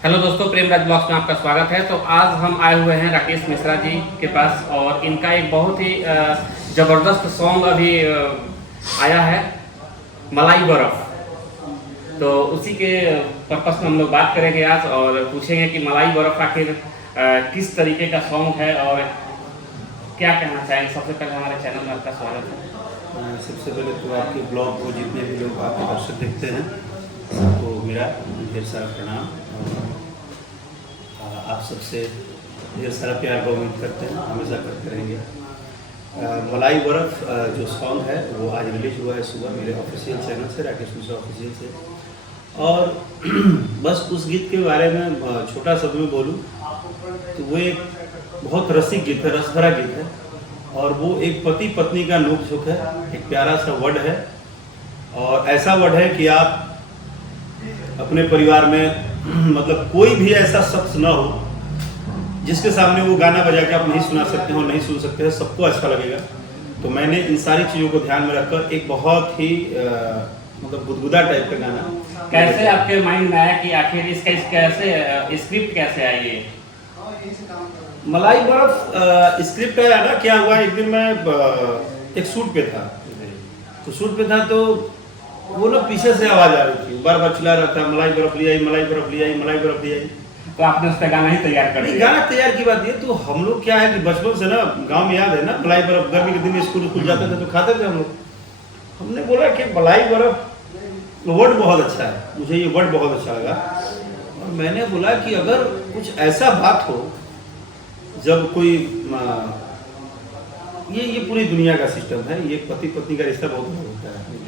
Hello दोस्तों, Premraj blogs में आपका स्वागत है। तो आज हम आए हुए हैं राकेश मिश्रा जी के पास और इनका एक बहुत ही ज़बरदस्त सॉन्ग अभी आया है, मलाई बर्फ़। तो उसी के पर्पस में हम लोग बात करेंगे आज और पूछेंगे कि मलाई बर्फ़ आखिर किस तरीके का सॉन्ग है और क्या कहना चाहेंगे। सबसे पहले हमारे चैनल में आपका स्वागत है। सबसे पहले तो आपके ब्लॉग को जितने भी लोग आपके दर्शक देखते हैं सबको मेरा ढेर सारा प्रणाम और आप सबसे ढेर सारा प्यार का उम्मीद करते हैं, हमेशा करते रहेंगे। मलाई बर्फ़ जो सॉन्ग है वो आज रिलीज हुआ है सुबह मेरे ऑफिशियल चैनल से, राकेश मिश्रा ऑफिशियल से। और बस उस गीत के बारे में छोटा शब्द में बोलूँ तो वो एक बहुत रसिक गीत है, रस भरा गीत है और वो एक पति पत्नी का नोक झोंक है। एक प्यारा सा वर्ड है और ऐसा वर्ड है कि आप अपने परिवार में मतलब कोई भी ऐसा शख्स ना हो जिसके सामने वो गाना बजा के आप नहीं सुना सकते हो, नहीं सुन सकते हो, सबको अच्छा लगेगा। तो मैंने इन सारी चीज़ों को ध्यान में रखकर एक बहुत ही मतलब गुदगुदा टाइप का गाना कैसे आपके माइंड में आया कि आखिर इसका कैसे स्क्रिप्ट कैसे आई है? मलाई बर्फ़ स्क्रिप्ट है ना, क्या हुआ एक दिन मैं एक शूट पे था, तो शूट पे था तो वो ना पीछे से आवाज़ आ रही थी, बार बार चिल्ला रहा था मलाई बर्फ़ ले आई, मलाई बर्फ़ ले आई, मलाई बर्फ़ ले आई। तो आपने उस पर गाना ही तैयार कर दिया? गाना तैयार की बात ये, तो हम लोग क्या है कि बचपन से ना गांव में याद है ना, मलाई बर्फ़ गर्मी के दिन में स्कूल जाते थे तो खाते थे हम लोग। हमने बोला कि मलाई बर्फ़ वर्ड बहुत अच्छा है, मुझे ये वर्ड बहुत अच्छा लगा और मैंने बोला कि अगर कुछ ऐसा बात हो जब कोई ये पूरी दुनिया का सिस्टम है, ये पति पत्नी का रिश्ता बहुत अलग होता है।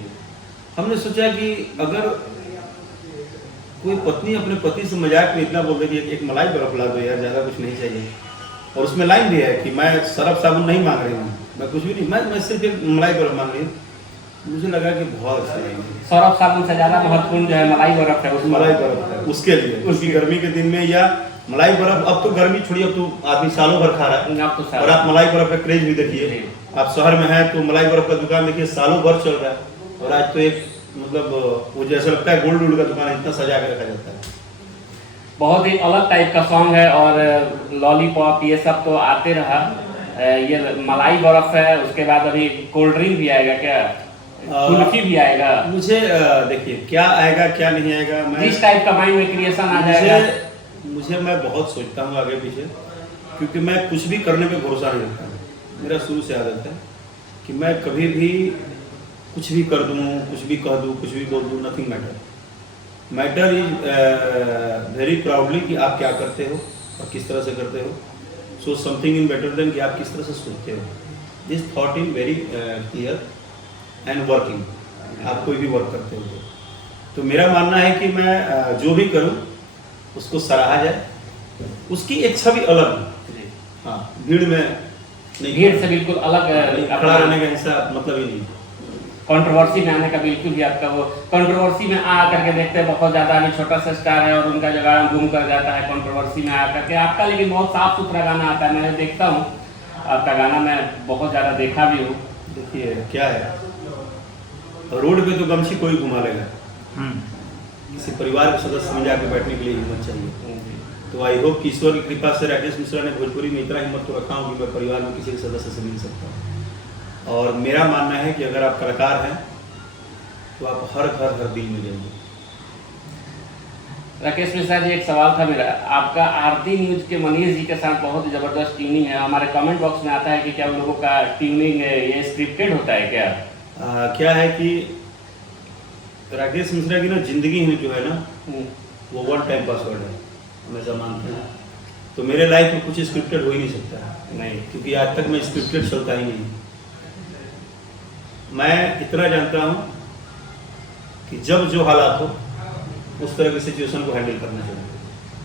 हमने सोचा कि अगर कोई पत्नी अपने पति से मजाक में इतना बोल दे कि एक मलाई बर्फ़ ला दो यार, ज़्यादा कुछ नहीं चाहिए, और उसमें लाइन भी है कि मैं सरफ साबुन नहीं मांग रही हूँ, मैं कुछ भी नहीं, मैं सिर्फ एक मलाई बर्फ़ मांग रही हूँ। मुझे लगा कि बहुत अच्छा लगेगा। सरफ साबुन से ज़्यादा महत्वपूर्ण जो है मलाई बर्फ़ है, मलाई बर्फ़ है उसके लिए, उसकी गर्मी के दिन में। या मलाई बर्फ़, अब तो गर्मी छोड़िए, अब तो आदमी सालों भर खा रहा है और आप मलाई बर्फ़ का क्रेज भी देखिए। आप शहर में हैं तो मलाई बर्फ़ का दुकान देखिए सालों भर चल रहा है और आज तो एक मतलब वो जैसा लगता है गोल्ड वोल्ड का दुकान है, इतना सजा के रखा जाता है। बहुत ही अलग टाइप का सॉन्ग है और लॉलीपॉप ये सब तो आते रहा। ये मलाई बर्फ़ है, उसके बाद अभी कोल्ड ड्रिंक भी आएगा, क्या कुल्फी भी आएगा? मुझे देखिए क्या आएगा क्या नहीं आएगा, मैं जिस टाइप का माइंड में क्रिएशन आ जाएगा मुझे मैं बहुत सोचता हूँ आगे पीछे, क्योंकि मैं कुछ भी करने पे भरोसा नहीं रखता हूँ। मेरा शुरू से आदत है कि मैं कभी भी कुछ भी कर दूँ, कुछ भी कह दूँ, कुछ भी बोल दूँ, nothing matter is very proudly कि आप क्या करते हो और किस तरह से करते हो। So something in better than कि आप किस तरह से सोचते हो। This thought in very clear and working. आप कोई भी वर्क करते हो तो मेरा मानना है कि मैं जो भी करूँ उसको सराहा जाए, उसकी एक छवि अलग है। हाँ, भीड़ में नहीं, भीड़ से बिल्कुल अलग खड़ा रहने का हिस्सा मतलब ही नहीं। कंट्रोवर्सी में आने का बिल्कुल भी आपका वो कंट्रोवर्सी में आ करके देखते हैं बहुत ज़्यादा अभी छोटा सा स्टार है और उनका जो गाना बूम कर जाता है कंट्रोवर्सी में आ करके। आपका लेकिन बहुत साफ सुथरा गाना आता है, मैं देखता हूँ आपका गाना, मैं बहुत ज़्यादा देखा भी हूँ। देखिए क्या है, रोड पे तो गमछी कोई घुमा लेगा, किसी परिवार के सदस्य में जाकर बैठने के लिए हिम्मत चाहिए। तो आई होप कि ईश्वर की कृपा से राकेश मिश्रा ने भोजपुरी में इतना हिम्मत तो रखा हूँ कि मैं परिवार में किसी के सदस्य से मिल सकता हूँ। और मेरा मानना है कि अगर आप कलाकार हैं तो आप हर घर हर दिल में जाएंगे। राकेश मिश्रा जी, एक सवाल था मेरा, आपका आरती न्यूज के मनीष जी के साथ बहुत ही ज़बरदस्त ट्यूनिंग है। हमारे कमेंट बॉक्स में आता है कि क्या उन लोगों का ट्यूनिंग ये स्क्रिप्टेड होता है क्या? क्या है कि राकेश मिश्रा की ना जिंदगी में जो है ना वो वन टाइम पासवर्ड है, हमेशा मानते हैं। तो मेरे लाइफ में कुछ स्क्रिप्टेड हो ही नहीं सकता नहीं, क्योंकि आज तक मैं स्क्रिप्टेड चलता ही नहीं। मैं इतना जानता हूँ कि जब जो हालात हो उस तरह की सिचुएशन को हैंडल करना चाहिए,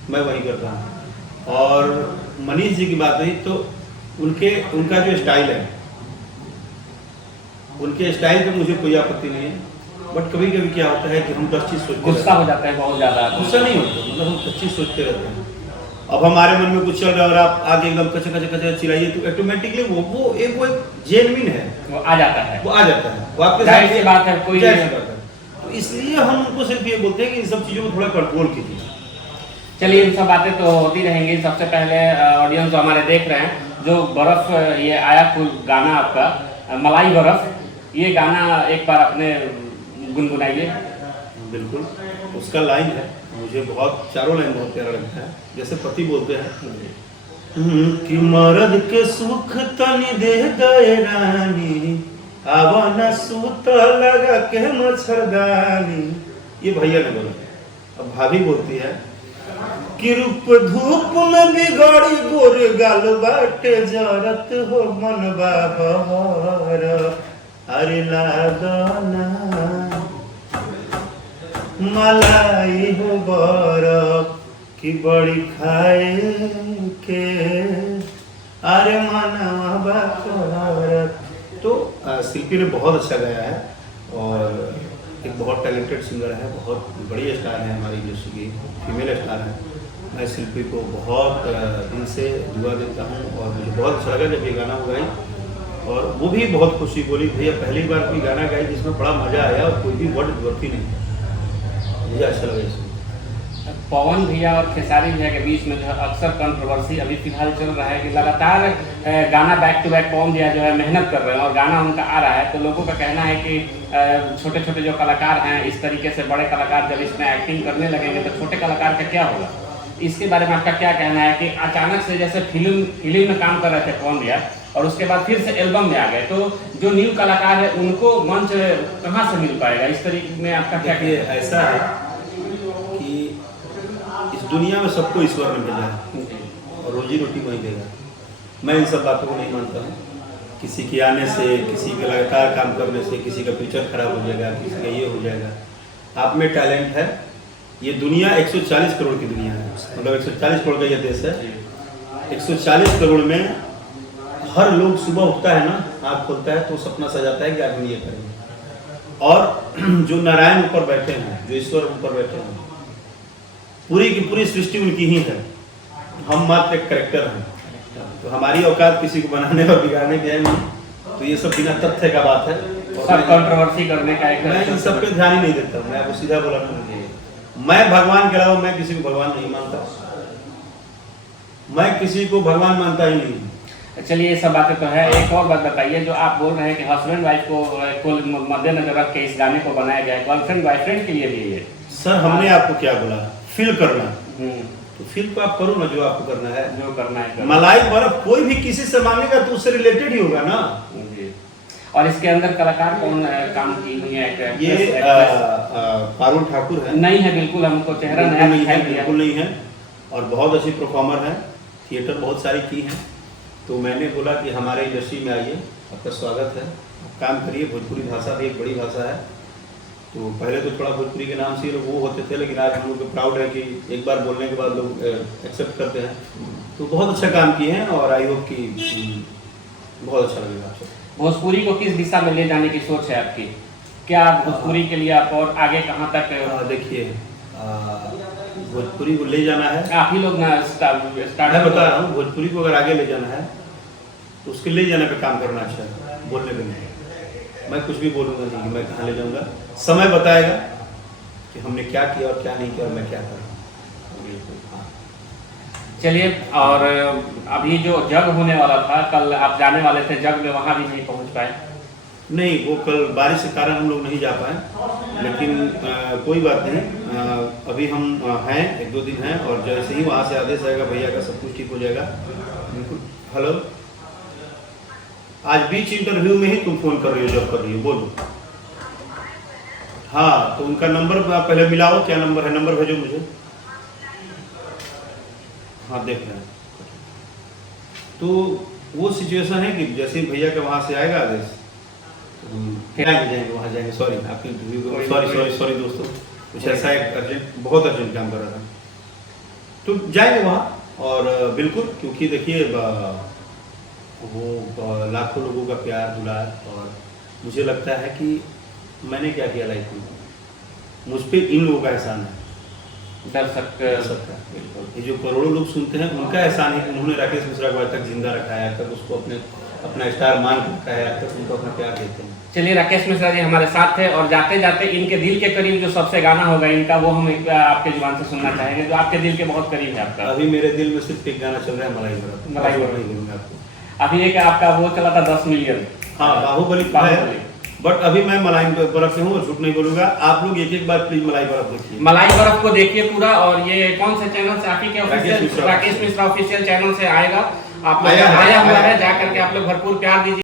मैं वही करता हूँ। और मनीष जी की बात रही तो उनका जो स्टाइल है, उनके स्टाइल पे मुझे कोई आपत्ति नहीं है। बट कभी कभी क्या होता है कि हम 10 चीज़ सोचते, गुस्सा हो जाता है बहुत ज़्यादा। गुस्सा नहीं होता, मतलब हम 10 चीज़ सोचते रहते हैं। अब हमारे मन में कुछ चल रहा है और आप आगे एकदम कचे कचे कचे चिल्लाइए तो ऑटोमेटिकली वो एक जेन्युइन है, वो आ जाता है, वो आपके साथ बात है, कोई बात है। तो इसलिए हम उनको सिर्फ ये बोलते हैं कि इन सब चीज़ों को थोड़ा कंट्रोल कीजिए। चलिए इन सब बातें तो होती रहेंगी। सबसे पहले ऑडियंस जो हमारे देख रहे हैं, जो बर्फ ये आया कुल गाना आपका मलाई बर्फ, ये गाना एक बार अपने गुनगुनाइए। बिल्कुल, उसका लाइन है, मुझे बहुत चारों लाइन बहुत प्यारा लगता है। जैसे पति बोलते हैं कि मर्द के सुख तनी दे दे रानी, आवा न सूत लगा के मच्छरदानी। ये भैया ने बोला। अब भाभी बोलती है कि रूप धूप में बिगड़ी गोर गाल बाटे जरत हो मनवा बहर, अरे लागना मलाई हो बरफ की बड़ी खाए के, अरे मनवा बहर। तो शिल्पी ने बहुत अच्छा गाया है और एक बहुत टैलेंटेड सिंगर है, बहुत बड़ी स्टार है हमारी इंडस्ट्री की, फीमेल स्टार है। मैं शिल्पी को बहुत दिल से दुआ देता हूँ और मुझे बहुत अच्छा लगा जब ये गाना वो गाई, और वो भी बहुत खुशी बोली भैया पहली बार कोई गाना गाई जिसमें बड़ा मज़ा आया और कोई भी वर्ड गलती नहीं, मुझे अच्छा लगा इसमें। पवन भैया और खेसारी भैया के बीच में जो है अक्सर कंट्रोवर्सी अभी फिलहाल चल रहा है कि लगातार गाना बैक टू बैक पवन भैया जो है मेहनत कर रहे हैं और गाना उनका आ रहा है, तो लोगों का कहना है कि छोटे छोटे जो कलाकार हैं इस तरीके से बड़े कलाकार जब इसमें एक्टिंग करने लगेंगे तो छोटे कलाकार का क्या होगा। इसके बारे में आपका क्या कहना है कि अचानक से जैसे फिल्म में काम कर रहे थे पवन भैया और उसके बाद फिर से एल्बम में आ गए, तो जो न्यू कलाकार है उनको मंच कहाँ से मिल पाएगा, इस तरीके में आपका क्या कहना है? ऐसा है कि इस दुनिया में सबको ईश्वर ने भेजा है और रोजी रोटी वही देगा। मैं इन सब बातों को नहीं मानता हूँ। किसी के आने से, किसी के लगातार काम करने से किसी का फ्यूचर खराब हो जाएगा, किसी का ये हो जाएगा। आप में टैलेंट है, ये दुनिया 140 करोड़ की दुनिया है, मतलब 140 करोड़ का ये देश है। 140 करोड़ में हर लोग सुबह उठता है ना, आँख खोलता है तो सपना सजाता है कि आज हम ये करेंगे। और जो नारायण ऊपर बैठे हैं, जो ईश्वर ऊपर बैठे हैं, पूरी की पूरी सृष्टि उनकी ही है, हम मात्र एक करेक्टर हैं। तो हमारी औकात किसी को बनाने और बिगाड़ने की है नहीं। तो ये सब बिना तथ्य का बात है, सब कंट्रोवर्सी करने का एक मैं इन सब पे ध्यान ही नहीं देता। मैं आपको सीधा बोला ना, मैं भगवान के अलावा मैं किसी को भगवान नहीं मानता, मैं किसी को भगवान मानता ही नहीं। चलिए ये सब बातें तो है। एक और बात बताइए, जो आप बोल रहे हैं कि हस्बैंड वाइफ को मद्देनजर रख के इस गाने को बनाया गया है, गर्लफ्रेंड बॉयफ्रेंड के लिए भी ये सर हमने आपको क्या बोला, फील करना, तो फील को आप करो ना, जो आपको करना है, जो करना है करो। मलाई बर्फ कोई भी किसी से मांगेगा तो उससे रिलेटेड ही होगा ना। जी। और इसके अंदर कलाकार कौन काम की हुई है? ये पारुल ठाकुर है। नहीं है बिल्कुल, हमको चेहरा नया दिखाई दिया। बिल्कुल नहीं है, और बहुत अच्छी परफॉर्मर है, थिएटर बहुत सारी की है। तो मैंने बोला कि हमारे इंडस्ट्री में आइए, आपका स्वागत है, काम करिए। भोजपुरी भाषा भी एक बड़ी भाषा है। तो पहले तो थोड़ा भोजपुरी के नाम से लोग वो होते थे, लेकिन आज हम लोग को प्राउड है कि एक बार बोलने के बाद लोग एक्सेप्ट करते हैं। तो बहुत अच्छा काम किए हैं और आई होप कि बहुत अच्छा लगेगा आपको। भोजपुरी को किस दिशा में ले जाने की सोच है आपकी? क्या भोजपुरी के लिए आप और आगे कहाँ तक? देखिए, भोजपुरी को ले जाना है, आप ही लोग ना स्टार्ट मैं बता रहा हूँ, भोजपुरी को अगर आगे ले जाना है तो उसके ले जाने पे काम करना अच्छा है, बोलने पे नहीं। मैं कुछ भी बोलूँगा नहीं कि मैं कहाँ ले जाऊँगा, समय बताएगा कि हमने क्या किया और क्या नहीं किया और मैं क्या करूँ। चलिए, और अभी जो जग होने वाला था, कल आप जाने वाले थे जग में, वहाँ भी नहीं पहुँच पाए? नहीं, वो कल बारिश के कारण हम लोग नहीं जा पाए, लेकिन कोई बात नहीं। अभी हम हैं, 1-2 दिन हैं, और जैसे ही वहाँ से आदेश आएगा भैया का, सब कुछ ठीक हो जाएगा बिल्कुल। हेलो, आज बीच इंटरव्यू में ही तुम फ़ोन कर रही हो, जब कर रही हो, बोलो। हाँ, तो उनका नंबर पहले मिलाओ, क्या नंबर है, नंबर भेजो मुझे। हाँ, देख रहे हैं। तो वो सिचुएशन है कि जैसे भैया का वहाँ से आएगा आदेश, जाएंगे वहाँ जाएंगे। सॉरी, आपकी इंटरव्यू को सॉरी दोस्तों, कुछ ऐसा एक अर्जेंट, बहुत अर्जेंट काम कर रहा था, तो जाएंगे वहाँ। और बिल्कुल, क्योंकि देखिए वो लाखों लोगों का प्यार दुलार, और मुझे लगता है कि मैंने क्या किया लाइफ में, मुझ पर इन लोगों का एहसान है, दर्शक का। ये जो करोड़ों लोग सुनते हैं उनका एहसान है कि उन्होंने राकेश मिश्रा को आज तक जिंदा रखा है, तक उसको अपने अपना स्टार मान करता है, अब तक उनको अपना प्यार देते हैं। चलिए, राकेश मिश्रा जी हमारे साथ थे और जाते जाते इनके दिल के करीब जो सबसे गाना होगा इनका, वो हम आपके जुबान से सुनना चाहेंगे, जो आपके दिल के बहुत करीब है आपका। अभी मेरे दिल में सिर्फ एक गाना चल रहा है, मलाई बर्फ। मलाई बर्फ। नहीं बोलूंगा आपको। अभी एक आपका वो चला था 10 मिलियन। हाँ, बाहुबली है, बट अभी मैं मलाई बर्फ में हूँ और झूठ नहीं बोलूंगा। आप लोग एक बार प्लीज मलाई बर्फ देखिए। मलाई बर्फ को देखिए पूरा। और ये कौन से चैनल से? आप ही के official Rakesh Mishra official channel से आएगा। आप लोग आया हुआ है, जा करके आप लोग भरपूर प्यार दीजिए।